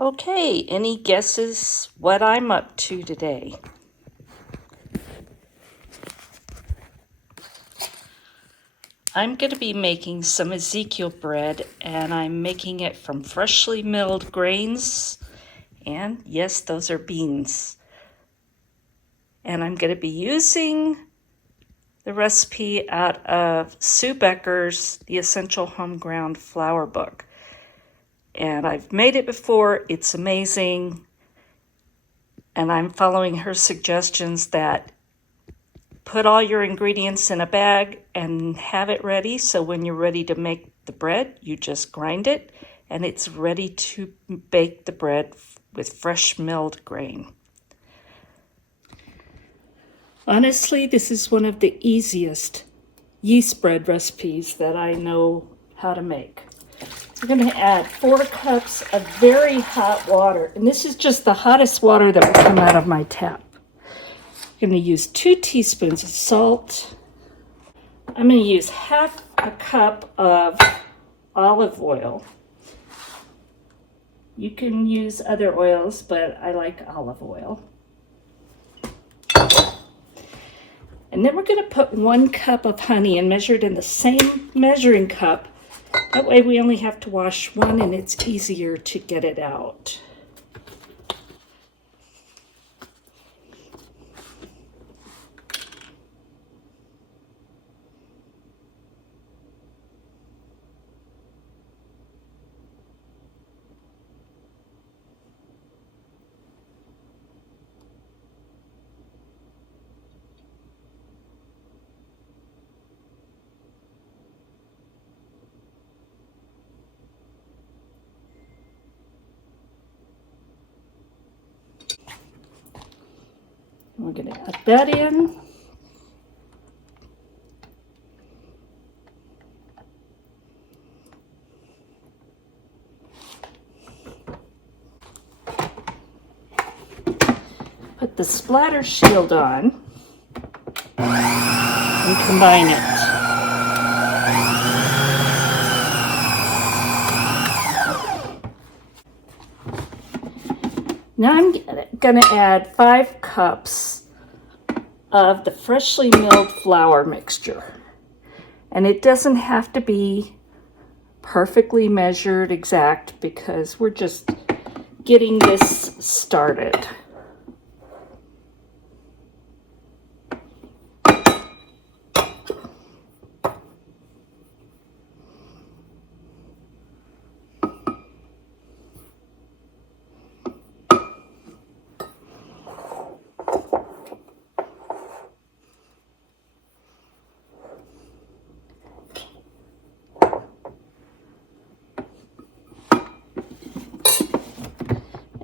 Okay, any guesses what I'm up to today? I'm going to be making some Ezekiel bread, and I'm making it from freshly milled grains, and yes, those are beans. And I'm going to be using the recipe out of Sue Becker's The Essential Home Ground Flour book. And I've made it before, it's amazing, and I'm following her suggestions that put all your ingredients in a bag and have it ready, so when you're ready to make the bread, you just grind it, and it's ready to bake the bread with fresh milled grain. Honestly, this is one of the easiest yeast bread recipes that I know how to make. We're going to add 4 cups of very hot water, and this is just the hottest water that will come out of my tap. I'm going to use 2 teaspoons of salt. I'm going to use half a cup of olive oil. You can use other oils, but I like olive oil. And then we're going to put 1 cup of honey and measure it in the same measuring cup. That way we only have to wash 1 and it's easier to get it out. We're going to add that in. Put the splatter shield on and combine it. Now I'm going to add 5 cups of the freshly milled flour mixture. And it doesn't have to be perfectly measured exact because we're just getting this started.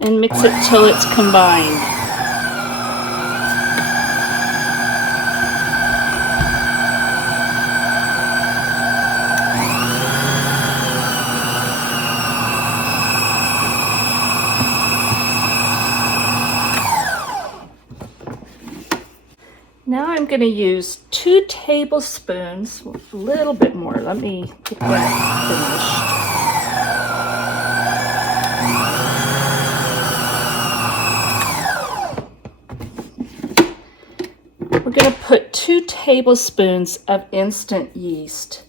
And mix it till it's combined. Now I'm going to use 2 tablespoons, a little bit more. Let me get that finished. We're going to put 2 tablespoons of instant yeast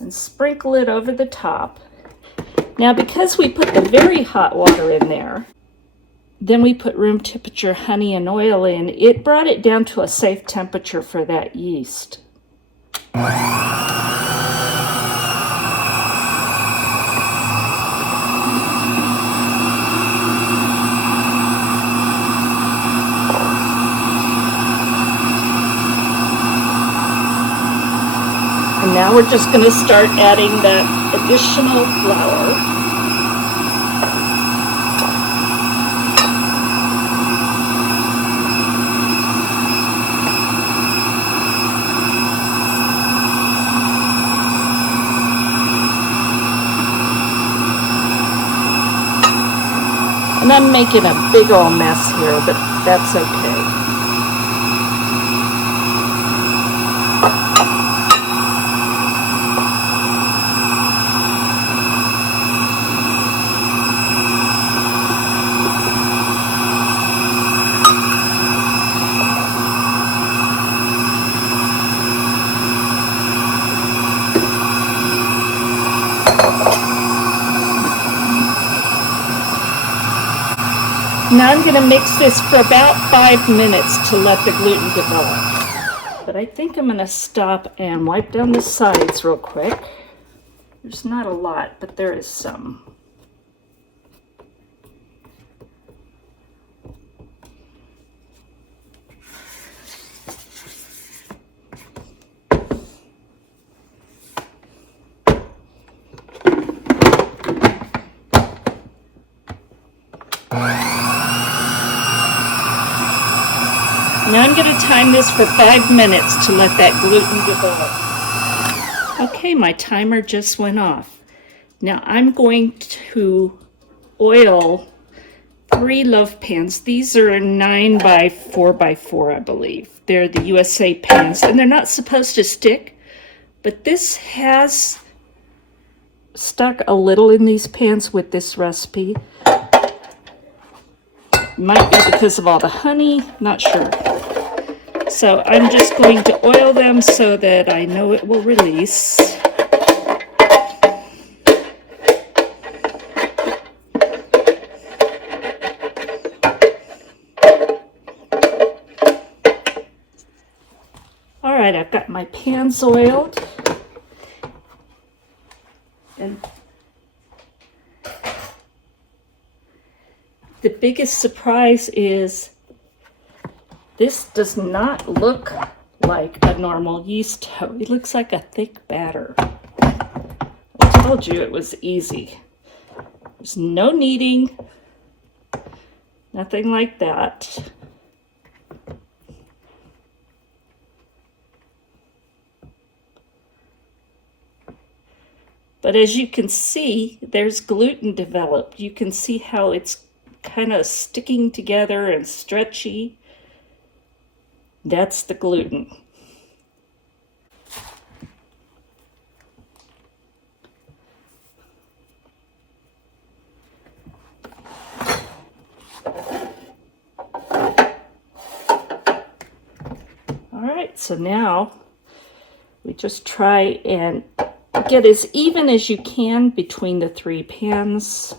and sprinkle it over the top. Now, because we put the very hot water in there, then we put room temperature honey and oil in, it brought it down to a safe temperature for that yeast. And now we're just going to start adding that additional flour. And I'm making a big old mess here, but that's okay. Now I'm going to mix this for about 5 minutes to let the gluten develop. But I think I'm going to stop and wipe down the sides real quick. There's not a lot, but there is some. Now I'm going to time this for 5 minutes to let that gluten develop. Okay, my timer just went off. Now I'm going to oil 3 loaf pans. These are 9 by 4 by 4, I believe. They're the USA pans, and they're not supposed to stick, but this has stuck a little in these pans with this recipe. Might be because of all the honey, not sure. So I'm just going to oil them so that I know it will release. All right, I've got my pans oiled. And the biggest surprise is this does not look like a normal yeast dough. It looks like a thick batter. I told you it was easy. There's no kneading, nothing like that. But as you can see, there's gluten developed. You can see how it's kind of sticking together and stretchy. That's the gluten. All right, so now we just try and get as even as you can between the 3 pans.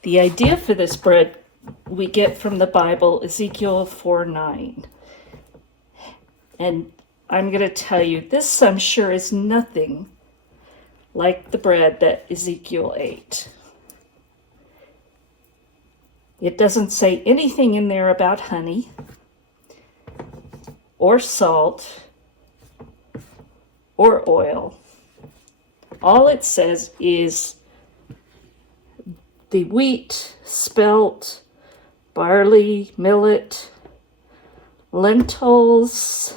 The idea for this bread we get from the Bible, Ezekiel 4:9. And I'm going to tell you, this I'm sure is nothing like the bread that Ezekiel ate. It doesn't say anything in there about honey or salt or oil. All it says is the wheat, spelt, barley, millet, lentils,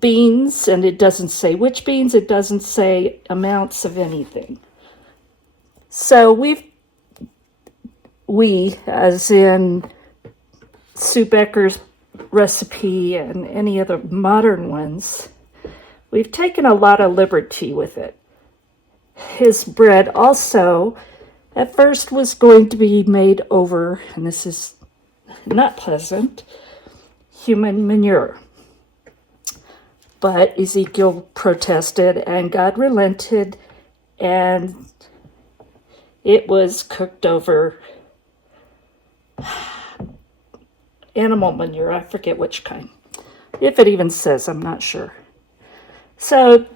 beans, and it doesn't say which beans, it doesn't say amounts of anything. So we, as in Sue Becker's recipe and any other modern ones, we've taken a lot of liberty with it. His bread also, at first, was going to be made over, and this is not pleasant, human manure. But Ezekiel protested, and God relented, and it was cooked over animal manure. I forget which kind. If it even says, I'm not sure. So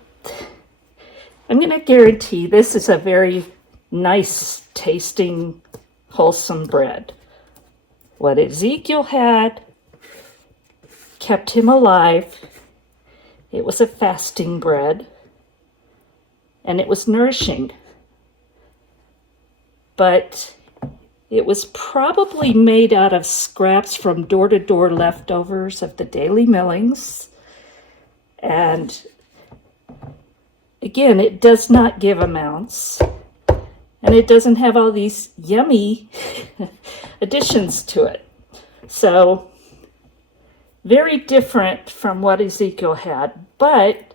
I'm going to guarantee this is a very nice tasting, wholesome bread. What Ezekiel had kept him alive. It was a fasting bread, and it was nourishing. But It was probably made out of scraps from door-to-door leftovers of the daily millings. And again, it does not give amounts. And it doesn't have all these yummy additions to it. So, very different from what Ezekiel had, but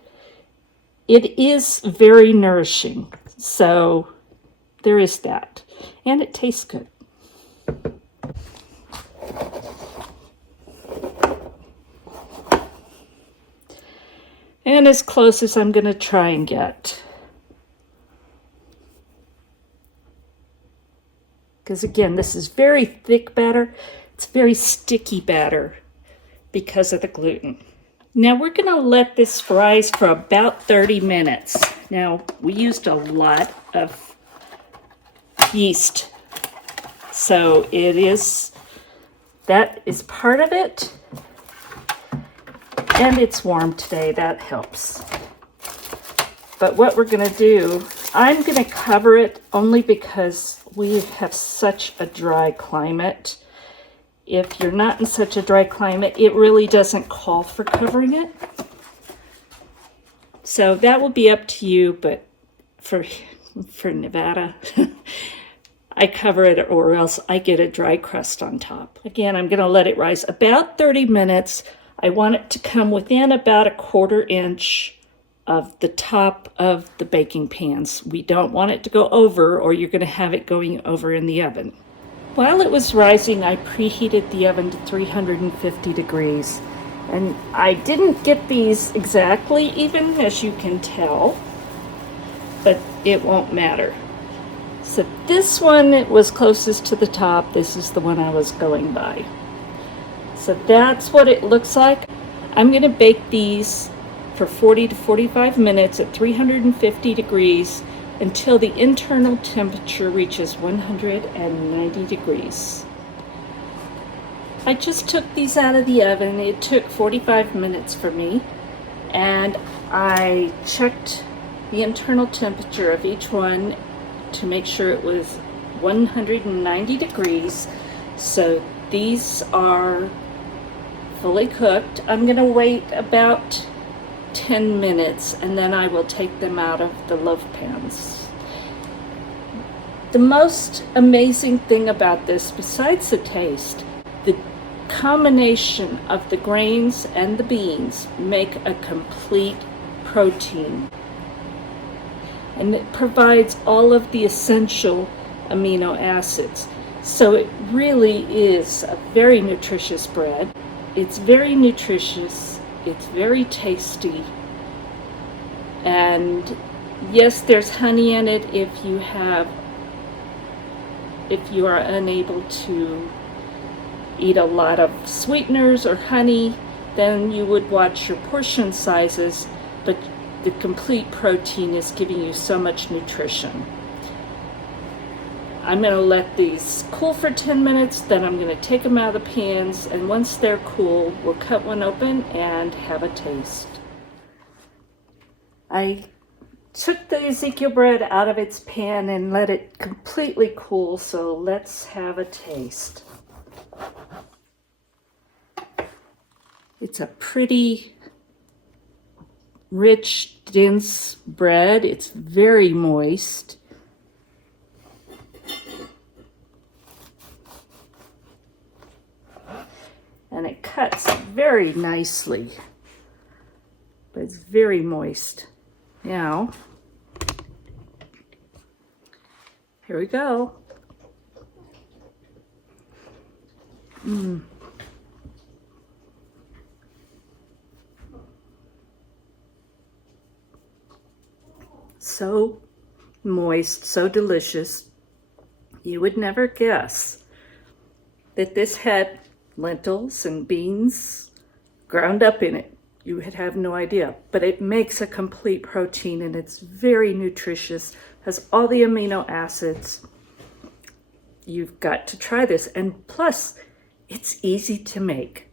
it is very nourishing. So, there is that. And it tastes good. And as close as I'm going to try and get. Because again, this is very thick batter. It's very sticky batter because of the gluten. Now we're going to let this rise for about 30 minutes. Now we used a lot of yeast. So that is part of it. And it's warm today, that helps. But what we're going to do, I'm going to cover it only because we have such a dry climate. If you're not in such a dry climate, it really doesn't call for covering it. So that will be up to you, but for Nevada, I cover it or else I get a dry crust on top. Again, I'm going to let it rise about 30 minutes. I want it to come within about a 1/4 inch of the top of the baking pans. We don't want it to go over or you're going to have it going over in the oven. While it was rising, I preheated the oven to 350 degrees. And I didn't get these exactly even, as you can tell, but it won't matter. So this one, it was closest to the top. This is the one I was going by. So that's what it looks like. I'm going to bake these for 40 to 45 minutes at 350 degrees until the internal temperature reaches 190 degrees. I just took these out of the oven. It took 45 minutes for me, and I checked the internal temperature of each one to make sure it was 190 degrees. So these are fully cooked. I'm going to wait about 10 minutes and then I will take them out of the loaf pans. The most amazing thing about this, besides the taste, the combination of the grains and the beans make a complete protein. And it provides all of the essential amino acids. So it really is a very nutritious bread. It's very nutritious, it's very tasty, and yes, there's honey in it if you are unable to eat a lot of sweeteners or honey, then you would watch your portion sizes, but the complete protein is giving you so much nutrition. I'm going to let these cool for 10 minutes, then I'm going to take them out of the pans, and once they're cool, we'll cut one open and have a taste. I took the Ezekiel bread out of its pan and let it completely cool, so let's have a taste. It's a pretty rich, dense bread. It's very moist. And it cuts very nicely, but it's very moist. Now, here we go. So moist, so delicious. You would never guess that this had lentils and beans ground up in it. You would have no idea, but it makes a complete protein and it's very nutritious, has all the amino acids. You've got to try this, and plus it's easy to make.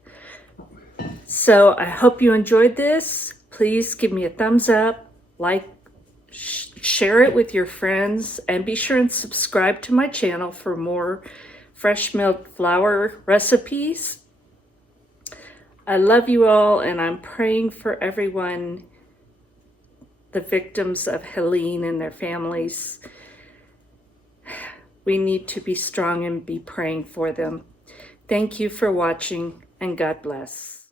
So I hope you enjoyed this. Please give me a thumbs up, like, share it with your friends, and be sure and subscribe to my channel for more fresh milk flour recipes. I love you all, and I'm praying for everyone, the victims of Helene and their families. We need to be strong and be praying for them. Thank you for watching, and God bless.